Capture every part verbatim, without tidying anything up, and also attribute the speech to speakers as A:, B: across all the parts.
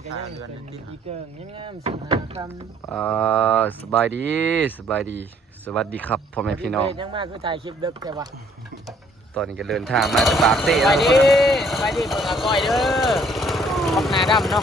A: ก็ยังเป็นอีเกิงยังงามสหาคำ
B: อ่าสบายดีสบายดีสวัสดีครับพ่อแม่พี่น้อง
A: ยังมากคือถ่ายคลิปเด็กแต่ว่า
B: ตอนนี้ก็เดินทางมาจากปากเต้
A: สบายดีสบายดีเปิดอาก้อยเด้อขอบหน้าดำเนาะ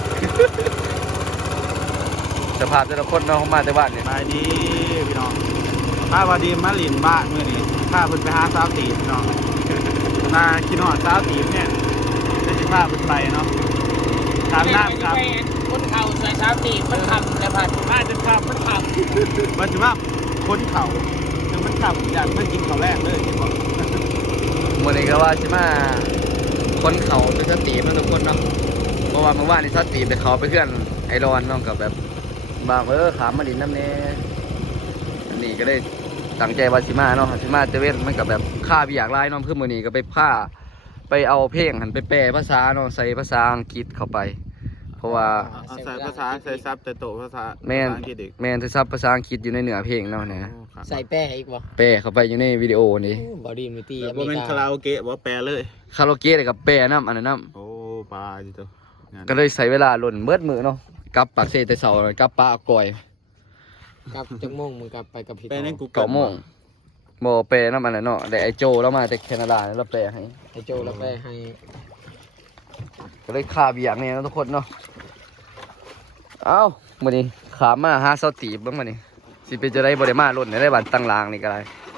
B: สภาพแต่ละคนเนาะมาแต่บ้านเนี่ย
C: สบายดีพี่น้องข้าวดีมาลินบ้านเมื่อนี้ข้าเพิ่นไปหาสาวตีพี่น้องมาคิดฮอดสาวตีเนี่ยได้สิพาเพิ่นไปเนาะตามน้ำครับ
A: คนเข่าสวยสามตีมันขำแต่ผัด
C: น่าจะขับ
A: มันขำ
C: มันสิว่าคนเข่าถึงมันขับอยากมันกินข้าวแรกเลยเห็นบ่
B: มื่อนี้ก็ว่าจะมาคนเขาไปสตีมันทุกคนเนาะเพราะว่าเมื่อวานนี้สตีไปเขาไปเพื่อนไอรอนเนาะกับแบบบางเออขามมาดินน้ำเน่อันนี้ก็ได้ตั้งใจว่าสิมาเนาะสิมาเจเว่นมันกับแบบค่าวิอยากไล่เนาะเพื่อมื่อนี้ก็ไปผ้าไปเอาเพลงหันไปแปลภาษาเนาะใส่ภาษาอังกฤษเข้าไปเพราะว่า
C: เอาใส่ภาษาใส่ซับแต่โตภาษา
B: แม่น
C: ภาษาอังกฤษอีก
B: แม่นที่ซับภาษาอังกฤษอยู่ในเนื้อเพลงเนาะเนี่ย
C: โอ้ครับ
A: ใส่แป้อีกวะ
B: แปลเข้าไปอยู่ในวิดีโอนี่
A: บอดี้มิตี้
C: แล้วบ่แม่นคาราโอเกะบ่แปลเลย
B: คาราโอเกะเลยกับแปลน้ำอันนั้นน้
C: โอ้ปลาจิโตงาน
B: ำก็เลยใส่เวลาหล่นเบิดมือเนาะกลับปากเซแต่เสาร์กลับปลาก่อย
A: กับจังม่งมึงกับไปกับพี่
C: แปลในกู
B: เก่าโมงโมแปลน้ำอันนั้นเนาะแต่ไอโจแล้วมาจากแคนาดาแล้วแปลให้
A: ไอโจแล้วไปให้
B: ก็เลยคาเบียกเนี่ยนะทุกคนเนาะเอ้ามื่อนี้ขามมาหาเสาตีบบ้างมื่อนี้สิเป็นจะได้บริมาหล่นได้บันตั้งรางนี่ก็ได้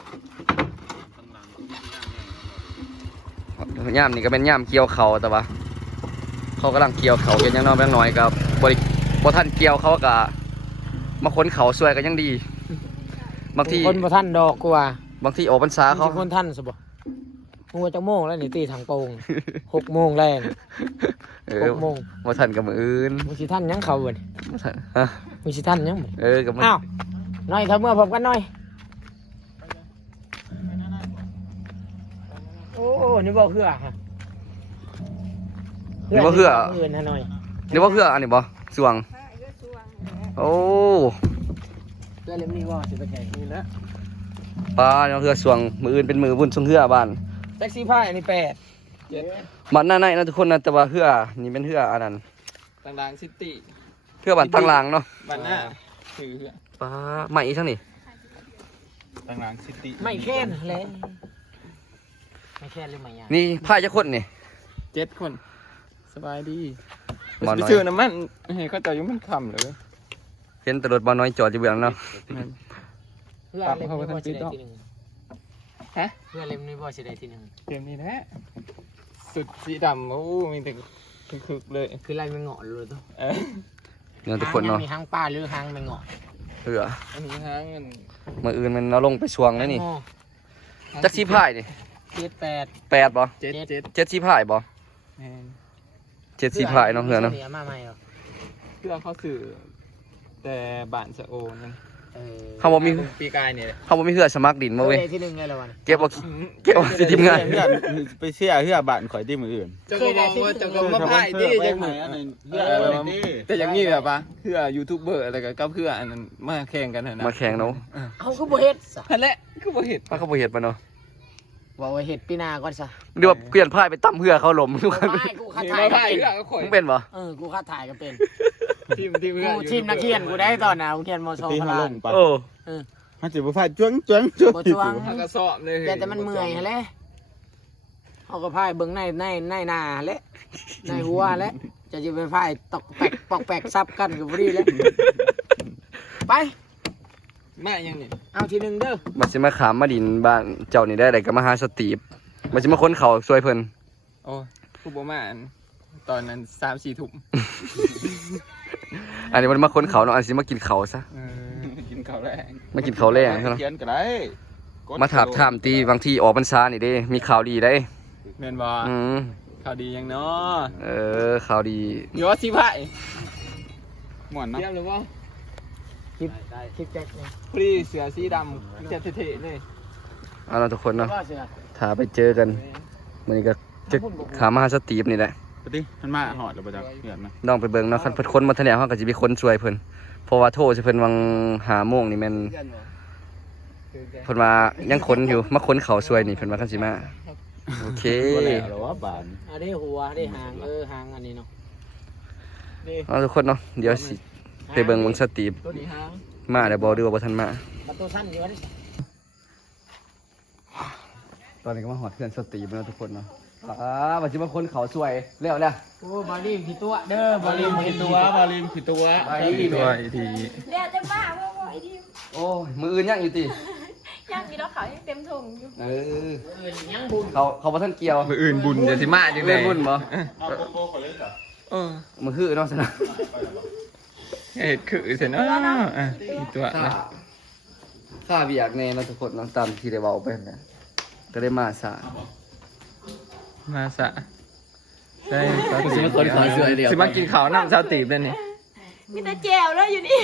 B: ย่ามนี่ก็เป็นย่ามเกี่ยวเขาแต่ว่าเขากำลังเกี่ยวเขากันยังน้อยแบงน้อยกับบริบท่านเกี่ยวเขาก็มาค้นเขาสวยกันยังดีบางที
A: คนบ่ท่านดอกกูว่า
B: บางทีออกพรรษาเขา
A: คนท่านสบมึงว่าจังโมงแล้วนี่ตีทางโป่งหกโมงแรง
B: เอ
A: ห
B: อก
A: โมง
B: มาทันกับมืออื่น
A: มึงสิท่านยังเขาบ่นี่
B: บ่ทันฮะ
A: มึงสิท่านยังบ่
B: เออกับมือ
A: อ้าวหน่อยครับเมื่อพบกันหน่อยโอ้นี่บอกเพื่อฮะ
B: นี่ว่าเพื่อ
A: เพื่อนฮะหน่อย
B: นี่ว่าเพื่ออันนี้บ่สวงโอ้
A: เพื่อนเล่มนี้ว่าสิไปแข่งนี่นะ
B: ปลาเนี่ยเพื่อสวงมืออื่นเป็นมือบุญสวงเพื่อบ้าน
A: แท็กซี่พายอันนี้แปดเจ็ด
B: มันหน้าในนะทุกคนนะแต่ว่าเพื่อนี่เป็นเพื่ออันนั้น
A: ต่างๆซิตี้
B: เพื่อบันตั้งรางเนาะ
A: บ้านหน้าคือ
B: ปลาใหม่อีกทั้งนี่
C: ต่างหลังซิตี้
A: ไม่แค่นเลยไม่แค่นหรือไม่ยาก
B: นี่ผ้าจะคนนี่
C: เจ็ดคนสบายดี
B: บ่
C: ไป
B: น้อย
C: ซื้อน้ำมันให้เขาเจ้าอยู่มันค่ำเลยเว้ย
B: เห็นแตรถบ่น้อยจอดอยู่เบื้องเนาะ
A: เพื่อนเล่มนี้ว่าสิได้ที่หนึ่ง
C: ฮะ
A: เพื่อนเล่มนี้ว่าสิได้ที่หนึ่ง
C: เกมนี้แหละสุดสีดำโอ้มีแต่คึกๆเลย
A: คือไล่ไม่เหงาะเลยตัว
C: เออ
B: เนี่ยทุกคนเนาะ
A: มีหางปลาหรือหางไม่เหงาะ
B: เพื่อ
C: อันนี้ฮะเงิน
B: มืออื่นมันเอาลงไปสวงแล้วนี่จักสีพายนี่
A: เจ็ดแปด
B: แปดบ่
C: เจ็ดเจ็ด
B: เจ็ดสีพายบ่
C: แมน
B: เจ็ดสีพายเนาะเพื่อนเนาะ
A: มาใหม่เหรอ
C: เพื่อเขาสื่อแต่บ้านสะโอนั่น
A: เออ
B: เขาบ่มี
C: ปีกายเนี่ย
B: เขาบ่มีเพื่อสมัครดินมาเว้ย
A: ที่หนึ่งไงละวัน
B: เก็บบ่เก็บบ่สิทีมงาน
C: เพื่อนไปเชื่อเพื่อบ้านข่อยที่มืออื่น
A: จะก็บอกว่าจะก็มาพายที่ยังมือ
C: เพื่อแต่อย่างนี้แบบปะเพื่อยูทูบเบอร์อะไรก็เพื่ออันนั้นมาแข่งกันนะ
B: มาแข่งเนาะ
A: เอาก็บ่เฮ็ดซะ
C: นั่นแหละคือบ่เห็น
B: ป้าเขาบ่เฮ็ดปะเนาะ
A: บอกว่าเฮ็ดปีหน้าก่อนซะ
B: หรือว่าเปลี่ยนพายไปตั้มเพื่อเขาล้มทุกคน
A: ไม่กูคัด
C: มี
A: ถ่าย
C: มา
A: ก็
C: พาย
A: เป็น
C: เพื่อก็ข่อย
B: มึงเป็นบ่
A: เออกูคัดถ่ายก็เป็น
C: ทีมทีมเพื่อ
A: กูทีมนักเรียนกูได้ตอนน่ะกูเรียนมสอง
C: ตี
A: พ
C: มา
A: ลา
C: ล
A: น
C: งไป
B: โอ้
A: เออ
C: มันจะบ่พายจ้วงจ้วงจ้วง
A: บ่จ้วง
C: ถ้ากระสอบเลย
A: แต่มันเมื่อยหั่นแหละเอาก็พายเบิ่งในในในหน้าแหละในหัวแหละจะสิไปพายตอกแปกปอกแปกซับกันก็บ่ดีแล้วไป
C: มาอย่างนี้
A: เอาทีหนึงเด้อ
B: มันสิมาขามมาดินบ้านเจ้านี่ได้ได้ก็มาหาสตีฟมันสิมาค้นเขาช่วยเพิ่น
C: โอ้ผู้บ่มาอันตอนนั้นสามสี่ทุ่ม
B: อันนี้มันมาค้นเขาเนาะอันสิมากินเขาซะ
C: กินข้าวแรง
B: มากินเขาแรงใช่ไหม
C: เขียนก็ได้
B: มาถามถามตีบางทีออกพรรษานี่เด้มีข่าวดีได้
C: แม่นบ่
B: อืม
C: ข่าวดียังเนาะ
B: เออข่าวดี
C: ยอสิพายม่วนเนาะเยี่ยมเลยบ่
A: คลิปคลิปแจ็คเนี่ย
C: พอดีเสือสีดำจะเท่ๆเลย
B: เอาล่ะทุกคนเนาะ
A: ก็เสือ
B: ถ้าไปเจอกันมื้อนี้ก็จะขามมาหาสตีฟนี่แหละ
C: ปฏิมันมาหอดหรือบ่จักเหือนนะ
B: น้องไปเบิ่งเนาะคันเพิ่นค้นมาทะเลเฮาก็สิไปค้นช่วยเพิ่นเพราะว่าโทรสิเพิ่นวังหาโมงนี่แม่นเพิ่นมายังค้นอยู่มาค้นเขาช่วยนี่เพิ่นว่าคันสิมาโอเค
C: บ่แล้วหรอว่าบาน
A: อันนี้หัวอันนี้หางเออหางอันนี้เนาะนี่
B: เอาทุกคนเนาะเดี๋ยวสิไปเบิ่งเบิ่งสตีฟ
A: ตัวนี้หาง
B: มาเดี๋ยวบอกดีว่าบ่ทันมา
A: ประตูสั้นอยู่วะนี่
B: ตอนนี้ก็มาหอดเพื่อนสตีฟแล้วทุกคนเนาะอ่าบัดนี้มาคนเขาสวยแล้วเนี่ย
A: โอ้บาลีมกี่ตัวเด้อบาลีมกี่ตัว
C: บาลิมคือตัว
B: บาลีม
C: ตัวอีที
D: เดี๋ยวจะบ้าว่าว่าไอ้ดิม
B: โอ้ยมืออื่นยังอยู่ติ
D: ย่างมีแล้วเขายังเต็มถุงอยู่
B: เออ
A: เอิ้นยังบุญ
B: เขาเขาบ่ทันเกี่ยว
C: มืออื่นบุญเดี๋ยวสิมาจัง
B: เล่
C: ได๋
B: นบุญบ่
C: เอาโกโก้ก่อนเลยจ้ะเออ
B: มือฮื้อเนาะสนะ
C: เฮ็ดคือเสิเนาะอ่ะอีตัว
B: ค่า
C: นะ
B: ค่าเบียกแน่เนาะทุกคนเนาะตามที่ได้เว้าไปนั่นแหละก็ได้มาซะ
C: มาซะใช่
B: กูสิมาคนขอเสื้อเดียว
C: สิมากินข้าวน้ำชาวตีบเลยนี่
D: มีแต่แจวแล้วอยู่นี่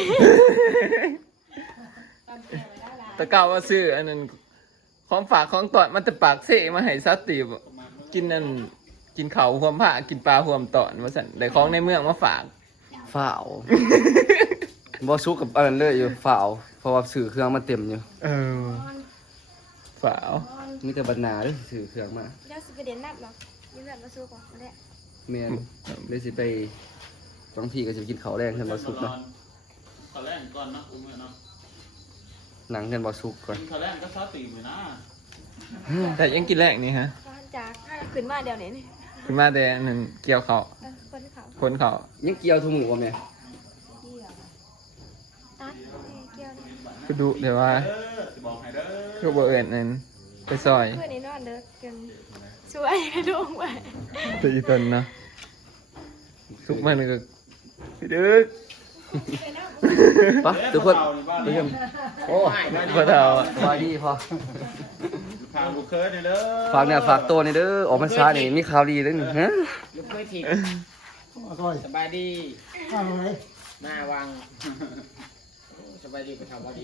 C: แตะเก่าว่าซื้ออันนั้นของฝากของตอดมันแต่ปากเสมาให้ชาวตีบกินนั่นกินข้าวหวมผ้ากินปลาหวมตอนว่าซั่นได้ของในเมืองมาฝาก
B: ฝ่าวบ่ซุกกับอันนั้นเลยอยู่ฝ่าวเพราะว่าสื่อเครื่องมันเต็มอยู่
C: เออฝาว
B: มีแต่บรรณาเด้อสื่อเครื่องมา
D: เดี๋ยวสิไปเด่นนับหรอกยืมแบบมาสู้ก่อนมาแหละ
B: แม่นเลยสิไปบางทีก็จะกินข้าวแรงเพิ่นบ่ซุกเนาะ
E: ขอแรกก่อนนะอุ้มเนาะ
B: หนังเพิ่นบ่ซุกก่อน
E: ขอแรกก็ซาตีเลยนะ
C: แต่ยังกินแรกนี่ฮะ
D: บ้านจากขึ้นมาเดี๋ยวนี้นี่
C: ขึ้นมาแต่หนึ่งเกี่ยวเขา
D: เออคนเขา
C: คนเขา
B: ยังเกี่ยวทุกมื้อบ่แม่
D: เกี่ยวตัดนี่เกี่ยวนี่
C: ก็ดูเดี๋ยวว่า
E: เด้อสิบอกให้เด้อ
C: คือบ่เอิญนั่นไปซอย
D: เพื่อนนี่นอนเด้อจนช่วยดวงไว้
C: ตีตนเนาะทุกมันก็พี่ดึก
B: ปะทุกคน
E: เด้อ
B: โอ้
C: พอเท่า
B: สบายดีพอ
E: พาลูกเคิร์ดเด้อ
B: ฝากเนี่ยฝากตัวนี่เด้อออกพรรษานี่มีข่าวดีเด้อนี่ฮะ
A: ลูกเคยถีบสบายดีหน้าวางสบายดีไปทำบอดี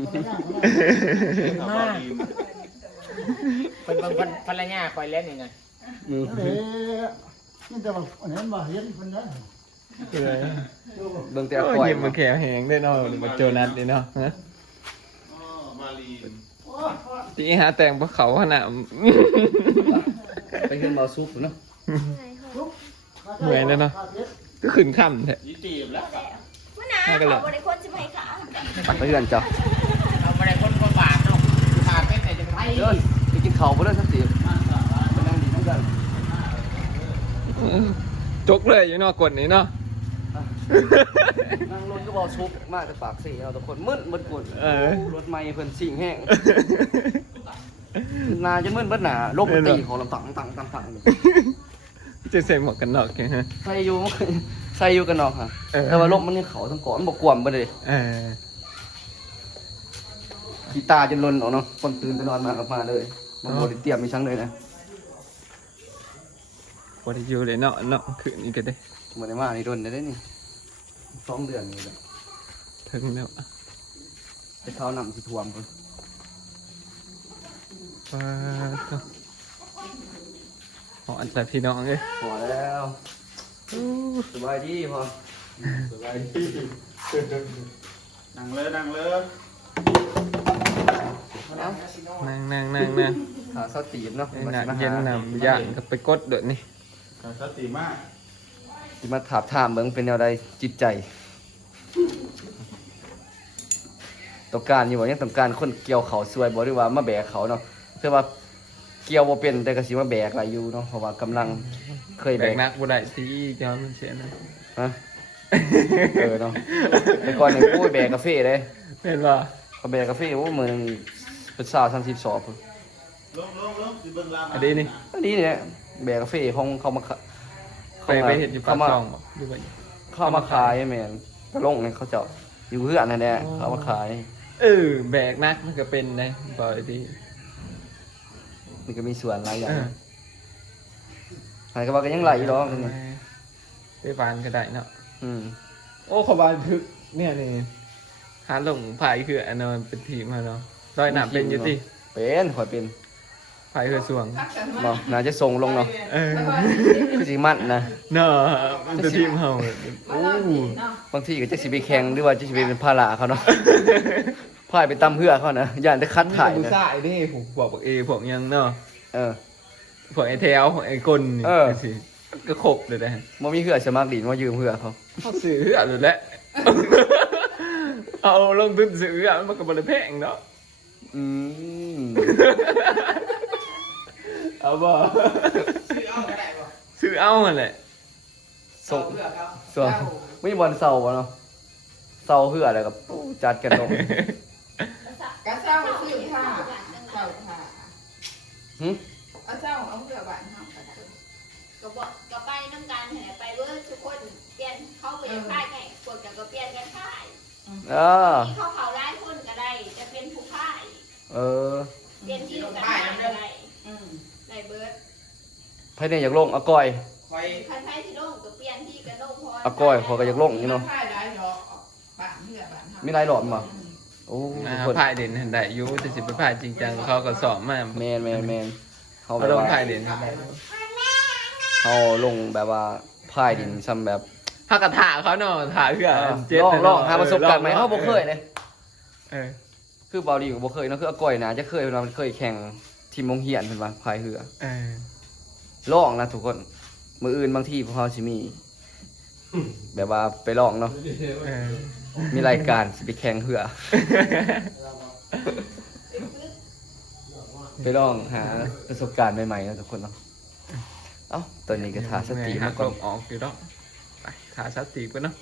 A: เป็นบางคนภรรยาคอยเล่นยังไง
B: มือ
F: นี่แต่ว่าอันนั้นบ่เห็นคนนั้น
C: เลย
B: เบิ่งแต่
C: โอ้
B: ปล่อย
C: ยมันแข็งแหงได้เนาะหรือมาโจนัสนี่เนาะฮะ
E: มาลีน
C: ตีหาแต่งพวกเขาขนาด
B: ไปขึ้นบ่ซุกเนาะ
D: ไงเหรอ
C: เหนื่อยเลยเนาะก็ขึ้นค่ำแท้
E: ยี่ตีบแล้ว
D: มะนาวเขาบริโภคจะไม่ขา
B: ไปเฮือนเจ้า
A: เราไม่ได้คนคนบาทเนาะขาดเป็นแต่จะไป
B: เด้อไปกินข้าวบ่เด้อสักทีไปนั่งดีนั่งกัน
C: จกเลยอยู่เนาะกดนี่เนาะ
B: นั่งรถก็บ่ซุกมาแต่ปากสีเอาทุกคนมึนมึนกด
C: เออ
B: รถใหม่เพิ่นสิ่งแห้งนาจะมึนเบิดหนาลบตีของลำตังตังตังตัง
C: จะใส่หมวกกันน็อกยังฮะ
B: ใส่อยู่ใส่อยู่กันเนาะค่ะ
C: เออ
B: แต่ว่าลมมันยังเขาทั้งเกาะมันบกกวมไปเลย
C: เออ
B: กีตาร์จนลนออกเนาะคนตื่นไปนอนมากลับมาเลยมันบริเตรียมมีชั้งเลยนะ
C: พอได้อยู่เลยเนาะเนาะคืนนี้ก็ได้
B: มันได้มาในดนได้ได้นี่สองเดือนนี่แหละ
C: ถึงแล้ว
B: ไปเท้านำที่ท่วมเพิ่น
C: ว้าวหอนแต่พี่น้องเอ้ย
B: พอแล้วสบายดีพอ
E: สบายดีนั่งเลยนั่งเลย
C: นั่งนั่งนั่งนั่ง
B: ขาสตีบเนาะ
C: ไอ้หนักเย็นหนำย่างก็ไปกดเดี๋ยวนี้
E: การซาตีมาก
B: ที่มาถามถามเบิ่งเป็นแนวใดจิตใจต้องการอยู่บ่ยังต้องการคนเกี่ยวเขาสวยบ่หรือว่ามาแบกเขาเนาะเพื่อว่าเกี่ยวบ่เป็นแต่ก็สิมาแบกหลายอยู่เนาะเพราะว่ากำลังเคย
C: แบ
B: แบ
C: ก
B: ก
C: นักบุได้ที่ย้อนมันเสียนะ
B: ฮะเออเนาะแต่ก่อนนี่กูไปแบกกาแฟเด้
C: เป็นว่า
B: เขาแบกกาแฟโอ้มื้อนึงเป็นสาวสามสิบสอบพุ่น
E: ลงลงลงสิเบิ่งลา
C: อันนี้นี่
B: อันนี้เนี่ยแบกกาแฟของเขามาขะ
C: ไปไปเห็นอยู่ปา
B: เขา
C: ก
B: มา
C: ช่องบอกอยู่ว่า
B: เข้ามาขายแม่นกระลงเนี่ยเขาเจ้าอยู่เพื่อนนั่นแหละเขามาขาย
C: เออแบกนักมันก็เป็นนะบ่อยดี
B: นี่ก็มีส่วนหลายอย่าง
C: เออ
B: หายก็ว่าก็ยังไหลอยู่ดอกนี่
C: ไปบานก็ได้เนาะ
B: อืม
C: โอ้ขบานทึกเนี่ยนี่หาลงไผ่คืออันนั้นเป็นทีมมาเนาะดอยหนามเป็นอยุติ
B: เป็นข่อยเป็น
C: ไผ่คือสวง
B: เนาะน่าจะส่งลงเนาะ
C: เออ
B: คือสิมันนะ
C: เนาะมันจะทีมเฮาโอ้
B: บางทีก็จะสิไปแข่งหรือว่าจะสิไปเป็นภาระเขาเนาะ พ่ายไปตำเพื่อเขานะย่านจะคัดถ่าย
C: ผู้
B: นะ
C: ชายนี่ผมบอกบอกเอผมยังเนาะ
B: เออ
C: พวกไอ้แถวพวกไอ้กลนี่
B: เออ
C: สิ
B: ก็ขบเลยนะมันมีเหือสมัครดินว่ายืมเหือเขาเขาซื้อเหือเลยแหละ เอาลงทุนซื้อเหือมันก็บริแพงเนาะอืม เอาบ่ซื้อเอาก็ได้บ่ซื้อเอาแหละส่งส่งไม่มีบอลเสาบ่เนาะเสาเหืออะไรกับจัดกันลง
G: กะเศร้าซื้อผ้าเศร้าผ้า
B: หึ
G: เอาเศร้าเอาเพื่อบ้านเฮาก็ได้
D: ก็บอกก็ไปน้ำกันแห่ไปเวิร์ดทุกคนเปลี่ยนเขาไปยังค่ายไงกดกันก็เปลี่ยนกันค่าย
B: เออ
D: ที่เขาเขาไล่คนก็ได้จะเป็นผู้ค่าย
B: เออ
D: เปลี่ยนที่กันก็ได้
G: อืม
D: ได้เบิร์ด
B: ไผเนี่ยอยากลงอาก้อย
D: คันไทยที่โล่งก็เปลี่ยนที่กันโล่งพอ
B: อาก้อยพอก็อยากลงนี่เนาะ
G: ผ้าได้ดอกบ้านเพื่อบ้านเฮา
B: มีหลายหลอดมั้งโอ้ทุกคน
E: พายเด่นเห็นได้ยูแต่สิไปพายจริงจังเขาก็สอบมา
B: แมนแมนแมนเขาแบ
E: เขา
B: บ
E: ลง
B: ว่า
E: พายเด่นครับ
B: เขาลงแบบว่าพายดินซ้ำแบบ
E: ถ้ากระถาเขาเนาะถาเพื่อ
B: ลองลองหาประสบการณ์ใหม่เขาบ่เคยเลย
E: เออ
B: คือเบาดีก็บ่เคยเนาะคืออาก้อยนะจะเคยเวลามันเคยแข่งทีมโรงเรียนเพิ่นว่าพายเรือ
E: เออ
B: ลองนะทุกคนมื้ออื่นบางทีพวกเขาสิมี แบบว่าไปลองเนาะ
E: เออ
B: มีรายการสิไปแข่งเรือ ไปลองหาประสบการณ์ใหม่ๆนะทุกคนเนาะเอ้าตอนนี้ก็ถาสติ
E: มา
B: มา
E: ก่
B: ก่
E: อ
B: อน น
E: ออกอยู่ดอกไปขาสติก่อนเนาะ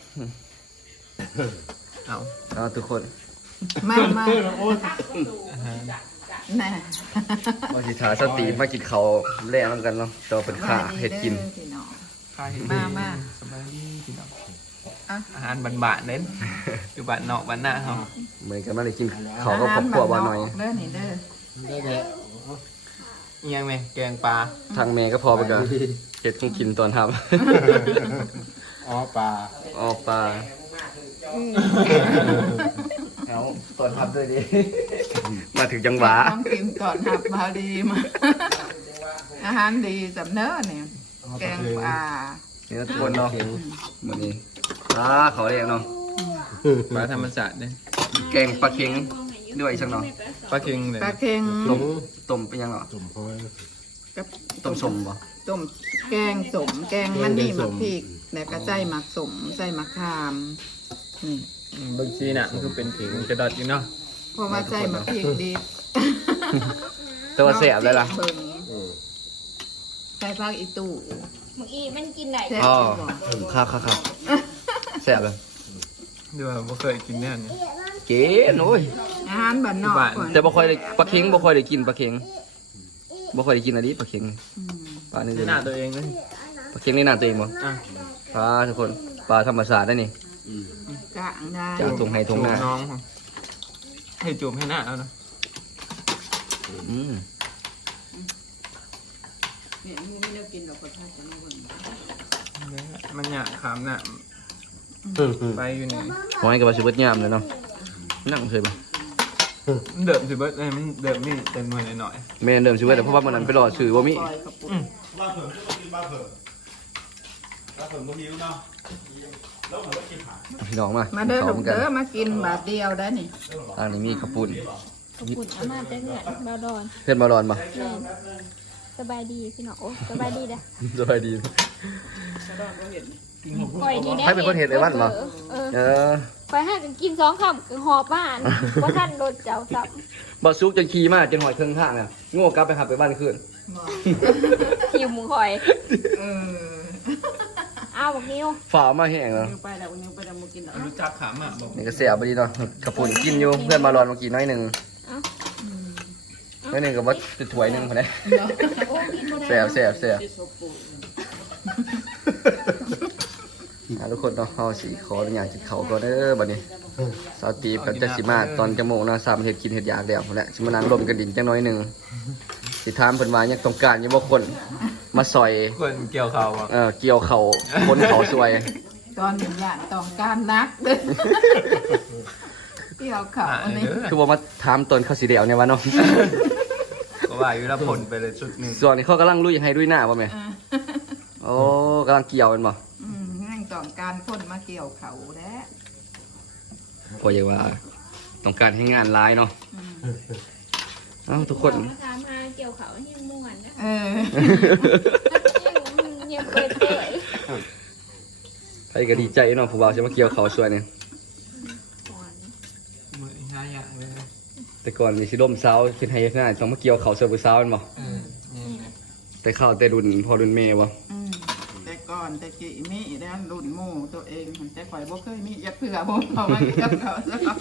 E: เอา
B: เอาทุกคน
G: มามา
F: โอ้ย
G: แน่
B: มาสิถาสติมากินข้าวแล่นำกันเนาะต่อเป็นข้าเฮ็ดกิน
G: พี่น้อง
E: ข้าเห็น
G: มามา
E: สบายดีพี่น้อง
G: อ่ะ
E: อาหารบ้านๆเน้นอยู่บ้านนอกบ้านหน้าเขา
B: เหมือนกันมาได้กินข้าวกับครอบครัวบ่หน่อย
G: เด้อนี่เด้อ
F: ได้แหละ
E: อิหยังไหมแกงปลา
B: ทางแม่ก็พอไปกันเฮ็ดของกินตอนทำ
F: อ๋อปลา
B: ออกปลาเอาตอนทำด้วยดิ มาถึงจังหวะ
G: ต้องกินก่อนหับบาดีมา อาหารดีสำเนาเนี่ยแกงปลา
B: นี่นะทุกคนเนาะมื้อนี้อ่าเขาเรียกเนาะ
E: ปลาธรรมชาติเนี่ย
B: แกงปลาเค็งด้วยอีกสักเนาะ
E: ปลาเค็งเลย
G: ปลาเค็ง
B: ต้มต้มเป็นยังเนาะ
F: ตุ่มพอย
G: กับ
B: ต้มสมบ่
G: ต้มแกงสมแกงมันนี่หมักพริกแล้วก็ใส่หมักสมใส่หมักขามนี่
E: บางทีน่ะมันคือเป็นผิวกระดอดอยู่เนาะ
G: เพราะว่าใส่หมักพริกดี
B: ตัวแสบเลยล่ะ
G: เบิ่งใส่ผักอีตู่
D: เมื่อกี้มันกินไหน
G: แซ่บ
B: อ๋อ
G: บ่
B: ครับครับครับแสบเลย
E: ดูว่าบ่เคยกินเนี่ยนี่
B: เก๋โอ้ย
G: อาหารบ้านนอก
E: บ้าน
G: ก่อน
B: แต่บ่ค่อยได้ปลาเค็งบ่ค่อยได้กินปลาเค็งบ่ค่อยได้กินอันนี้ปลาเค็ง
G: อืม
B: ปลานี่
E: ที่หน้าตัวเองเลย
B: ปลาเค็งนี่น่าตัวเองบ่
E: อ่ะ
B: ปลาทุกคนปลาธรรมชาติได้นี่
G: กะางได้
B: จากตรงไห้ตรงหน้า
E: น้องให้จูบให้หน้าแล้วนะ
B: อืม
G: เนี่ยมึงไม่ได้กินดอกกระทะจะมาเบิ่ง
E: มันอยากขามน่ะไปอยู่นี่
B: ขอให้กับว่าสิเบิดยามเลยเนาะนั่งเคยบ่
E: มันเดิมสิเบิร์ดเลยมันเดิมนี่เต็มมือหน่อย
B: แม่นเดิมสิเบิดแต่เพราะว่ามันนั้นไปรอซื้อบ่มี
G: ปล่อยกระปุก
E: ๆ
C: บ้าเผิ่มก็กินบ้าเผิ่มบ้าเผิ่มก็หิวเนาะแล้วผมก็กินผัก
B: พี่น้องมา
G: มาเด้อ
B: ข้
G: ลู
B: ว
G: ก
B: หนกัน
G: เด้อมากินบาทเดียวได้นี่
B: ทางนี้มีกระปุ่น
D: ขอบคุณอามาเต้เนี่ยบาดอน
B: เพื่อนมาร้อนบ่
D: สบายดีพี่น้องโอ้สบายดีเด้อ
B: สบายดี
D: ก่อยดีแน่
B: ให้เป็นคนเห็ดไอ้วันเหรอ
D: เออ
B: เออ
D: ก่อยให้กันกินสองคำคือหอบบ้านว่าท่านโดนเจ้าสับ
B: บ่ซุกจนขี่มาจนหอยเครื่องทางน่ะโง่กลับไปหับไปบ้านคืน
D: คิวหมูหอย
G: เออ
D: อ้าวบอกนิ้ว
B: ฝ่ามาแห้งแล้ว
G: นิ้วไปแล้วนิ้วไปแล้วมากินแล้ว
E: รู้จักขามอ่ะบอก
B: นี่ก็เสียบ่ดีเนาะกระปุ่นกินอยู่เพื่อนมาร้อนเมื่อกี้น้อยหนึงน้อยหนึงก็บ่ติดถ้วยหนึงพุ่นเด้
D: โอ้กินบ่ได้
B: แซ่บแซ่บแซ่บอ่ะทุกคนเนาะเฮาสิขออนุญาตกินข้าวก่อนเด้อบัดนี้สาวตีก็จะสิมาตอนจังโมงนะสามเฮ็ดกินเฮ็ดอยากแล้วพุ่นแหละสิมานั่งร่วมกันดินจังน้อยหนึงสิถามเพิ่นว่ายังต้องการอยู่บ่คนมาซอย
E: คนเกี่ยวเขาอ่ะ
B: เอ่อเกี่ยวเขาคนเขาสวย
G: ตอนหนึ่งอย่างต้องการนักเด้อเกี่ยวเขา
E: อ่ะ
G: อันนี้
E: เด้อ
B: คือบอกมาถามตนเขาสีเดียวเนี่ย วะเนาะ
E: ก็ว่าอยู่แล้วผลไปเลยชุดหนึ่ง
B: ส่วนนี้เขากำลังลุยให้ด้วยหน้าป่ะแม่
G: อ่า
B: โอ้กำลังเกี่ยวกันบ่
G: อืมนั่งต้องการคนมาเกี่ยวเขาแล้ว
B: พออย่างว่าต้องการให้งานร้ายเนาะ
G: อืม
B: เอ้าทุกคน
D: มาถามหาเกี่ยวเขายังม่วนนะ
G: เออ
D: ยังยังเปิดเผย
B: ใครก็ดีใจเนาะผู้บ่าวสิมาเกี่ยวเขาช่วยเนี่ย
C: มือห้าอย่างเลย
B: แต่ก่อนมีสิล่มเช้าคิดให้หน้าต้องมาเกี่ยวเขาเสื้อผู้สาวแม่นบ่
C: เออนี่
B: แต่เข้าแต่รุ่นพ่อรุ่นแม่บ่
G: อืมแต่ก่อนแต่กี้มีด้านรุ่นหมู่ตัวเองมันแต่ข่อยบ่เคยมีอย่าเผื่อบ่เอามาเกี่ยวเขาซะก่อน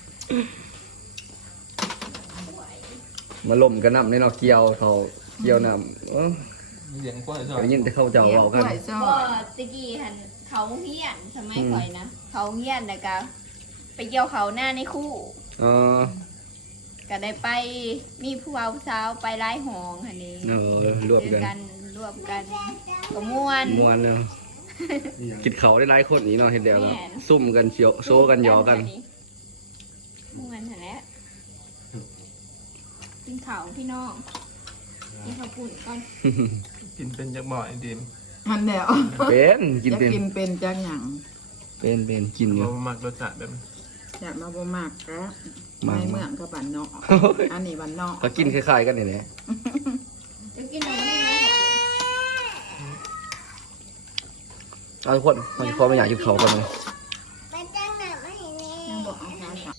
B: มาล่มกันนำในเนาะเกี่ยวเขาเกี่ยวน้ำเออ
C: เสียงกล้วยซอ
B: ได้
C: ย
B: ยินแต่เขาเจ้าเว้ากัน
G: กล้วยซอ
D: ก็
G: ย
D: ตะกี้หันเขาเฮียนสมัยข่อยนะเขาเฮียนแล้วก็ไปเกี่ยวเขาหน้าในคู่
B: เออ
D: ก็ได้ไปมีผู้เอาสาวไปไล่หองอันนี้
B: เออรวม
D: เจอ
B: กัน
D: กันรวมกันก็ม่วน
B: ม่วนเนาะกินเขาได้หลายคนนี่เนาะเฮ็ดแล้วเนาะ
D: แม่น
B: ซุ่มกันเชียวโซกันหยอกัน
D: ม่วนหั่นแหละกินข้าวพี่น้องกินข้าวปุ่นก่อน
C: กินเป็นจักบ่อยดิน
G: อันเดียว
B: เป็นกิน
G: จะ
B: เป็น
G: กินเป็นจังหยัง
B: เป็นเป็นกินอยู่
C: บ่มักรสชาติแบบนี้
G: อยากมาบ่มากก็
B: มา
G: ในเมืองกับบ้านนอกอันนี้บ้านนอก
B: ก็กินคล้ายๆกันนี่แหละ
D: จะกินอะไรไม่ได้ไหม
B: เอาทุกคนมันพอไม่อยากกินเขากันเลย
G: ยังบอกเอาทานค่ะ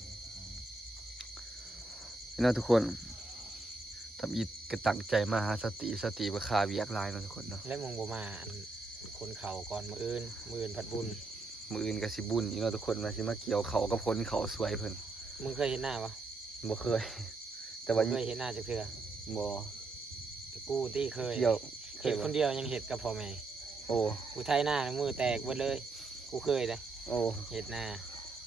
B: พี่น้องทุกคนทำอีกกระตั้งใจมาหาสติสติบคาเวียกลายเนาะทุกคนเนาะ
A: และมึงบ่มาอันคนเขาก่อนมืออื่นมืออื่นผัดบุญ
B: มืออื่นก็สิบุญอีกเนาะทุกคนมาสิมาเกี่ยวเขากับคนเขาสวยเพิ่น
A: มึงเคยเห็นหน้าปะ
B: บ่เคย แต่ว่า
A: เคยเห็นหน้าจากเถื่อ
B: บ่
A: แต่กูที่เคย
B: เกี่ยวเค
A: เห็
B: ย
A: น
B: บ่
A: คนเดียวยังเห็ดกับพ่อแม่
B: โอ้
A: กูไทยหน้ามือแตกหมดเลย กูเคยนะ
B: โอ้
A: เห็ดหน้า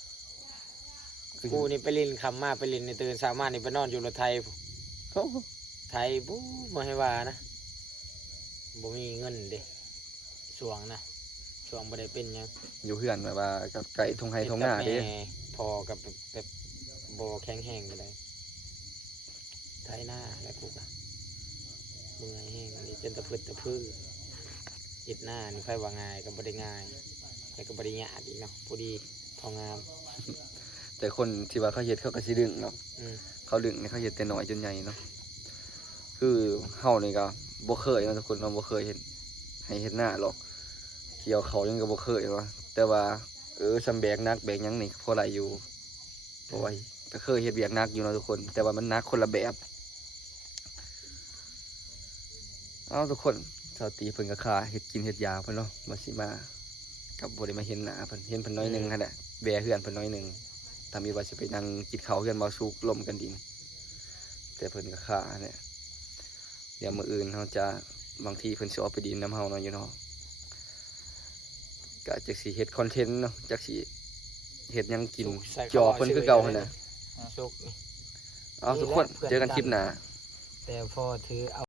A: กูนี่ไปลินคำมาไปลินในตื่นสามารถนี่ไปนอนอยู่รถไทย
B: โอ้
A: ไทยบู๊มาให้ว่านะบ่มีเงินเด้ช่วงนะช่วงบ่ได้เป็นหยัง
B: อยู่เฮือนแบบว่ากับไก่ทงไห้ทงหน้าเด้
A: เฮ็ดกับแม่พอกับแบบแบบบ่แข็งแห้งไปเลยไทยหน้าแล้วกูก็เมื่อยแห้งอันนี้จนตะพึดตะพื้อเฮ็ดหน้านี่ไฟว่าง่ายก็บ่ได้ง่ายแต่ก็บ่ได้ยากอีกเนาะพอดีพองาม
B: แต่คนที่ว่าเขาเฮ็ดเขาก็สิดึงเนาะ
A: อืม
B: เขาดึงนี่เขาเฮ็ดแต่น้อยจนใหญ่เนาะคือเฮานี่ก็บ่เคยเนาะทุกคนเราบ่เคยเห็นให้เฮ็ดหน้าหรอกเกี่ยวเขายังก็บ่เคยว่าแต่ว่าเออซำแบกนักแบกหยังนี่พอไหลอยู่เพราะว่าก็เคยเฮ็ดเวียกหนักอยู่เนาะทุกคน แต่ว่ามันหนักคนละแบบเอาทุกคนชาวตีเพิ่นก็ค่าเฮ็ดกินเฮ็ดยาเพิ่นเนาะมาสิมากับบ่ได้มาเห็นหน้าเพิ่นเห็นเพิ่นน้อยหนึงหั่นแหละแบเฮือนเพิ่นน้อยหนึงถ้ามีว่าสิไปนั่งกินข้าวเฮือนบ่สุกลมกันดิน แต่เพิ่นก็ค่าเนี่ยเดี๋ยวมื้ออื่นเฮาจะบางทีเพิ่นสิออกไปดินน้ำเฮาเนาะอยู่เนาะก็จักสิเฮ็ดคอนเทนต์เนาะจักสิเฮ็ดหยังกินจอเพิ่นคือเก่าหั่นน่ะ
A: สุกนี่
B: เอาทุกคนเจอกันคลิปหน้า
A: แต่พอถือเอา